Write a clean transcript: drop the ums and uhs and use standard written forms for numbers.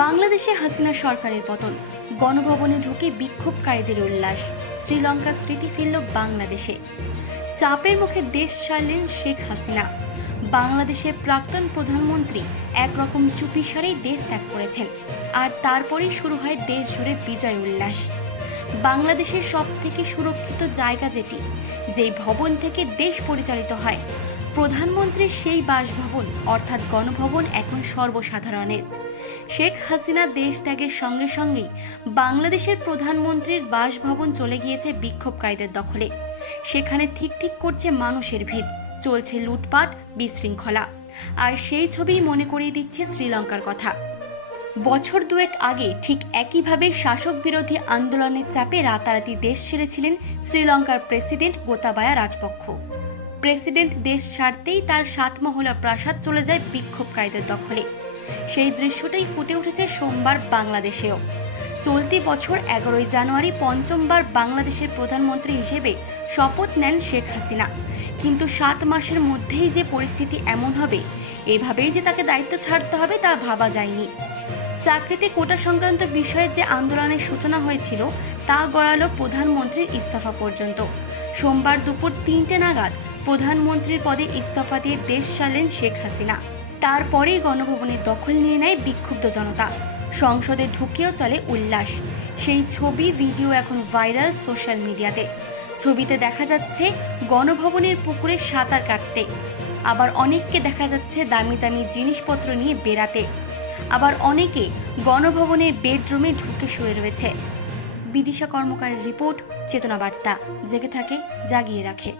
বাংলাদেশে হাসিনা সরকারের পতন, গণভবনে ঢুকে বিক্ষোভকারীদের উল্লাস, শ্রীলঙ্কার স্মৃতি ফিরল বাংলাদেশে। চাপের মুখে দেশ ছাড়লেন শেখ হাসিনা। বাংলাদেশের প্রাক্তন প্রধানমন্ত্রী একরকম চুপিসারেই দেশ ত্যাগ করেছেন, আর তারপরেই শুরু হয় দেশ জুড়ে বিজয় উল্লাস। বাংলাদেশের সবথেকে সুরক্ষিত জায়গা যেটি, যেই ভবন থেকে দেশ পরিচালিত হয়, প্রধানমন্ত্রীর সেই বাসভবন অর্থাৎ গণভবন এখন সর্বসাধারণের। শেখ হাসিনা দেশ ত্যাগের সঙ্গে সঙ্গেই বাংলাদেশের প্রধানমন্ত্রীর বাসভবন চলে গিয়েছে বিক্ষোভকারীদের দখলে। সেখানে ঠিক ঠিক করছে মানুষের ভিড়, চলছে লুটপাট, বিশৃঙ্খলা। আর সেই ছবিই মনে করিয়ে দিচ্ছে শ্রীলঙ্কার কথা। বছর দুয়েক আগে ঠিক একইভাবে শাসক বিরোধী আন্দোলনের চাপে রাতারাতি দেশ ছেড়েছিলেন শ্রীলঙ্কার প্রেসিডেন্ট গোতাবায়া রাজপক্ষ। প্রেসিডেন্ট দেশ ছাড়তেই তার 7 মহলা প্রাসাদ চলে যায় বিক্ষোভকারীদের দখলে। সেই দৃশ্যটাই ফুটে উঠেছে সোমবার বাংলাদেশেও। চলতি বছর 11ই জানুয়ারি পঞ্চমবার বাংলাদেশের প্রধানমন্ত্রী হিসেবে শপথ নেন শেখ হাসিনা। কিন্তু 7 মাসের মধ্যেই যে পরিস্থিতি এমন হবে, এভাবেই যে তাকে দায়িত্ব ছাড়তে হবে তা ভাবা যায়নি। চাকরিতে কোটা সংক্রান্ত বিষয়ে যে আন্দোলনের সূচনা হয়েছিল তা গড়ালো প্রধানমন্ত্রীর ইস্তফা পর্যন্ত। সোমবার দুপুর 3টে নাগাদ প্রধানমন্ত্রীর পদে ইস্তফা দিয়ে দেশ ছাড়লেন শেখ হাসিনা। তারপরেই গণভবনের দখল নিয়ে নেয় বিক্ষুব্ধ জনতা। সংসদে ঢুকেও চলে উল্লাস। সেই ছবি ভিডিও এখন ভাইরাল সোশ্যাল মিডিয়াতে। ছবিতে দেখা যাচ্ছে গণভবনের পুকুরে সাঁতার কাটতে, আবার অনেককে দেখা যাচ্ছে দামি দামি জিনিসপত্র নিয়ে বেড়াতে, আবার অনেকে গণভবনের বেডরুমে ঢুকে শুয়ে রয়েছে। বিদিশা কর্মকারের রিপোর্ট, চেতনা বার্তা, জেগে থাকে, জাগিয়ে রাখে।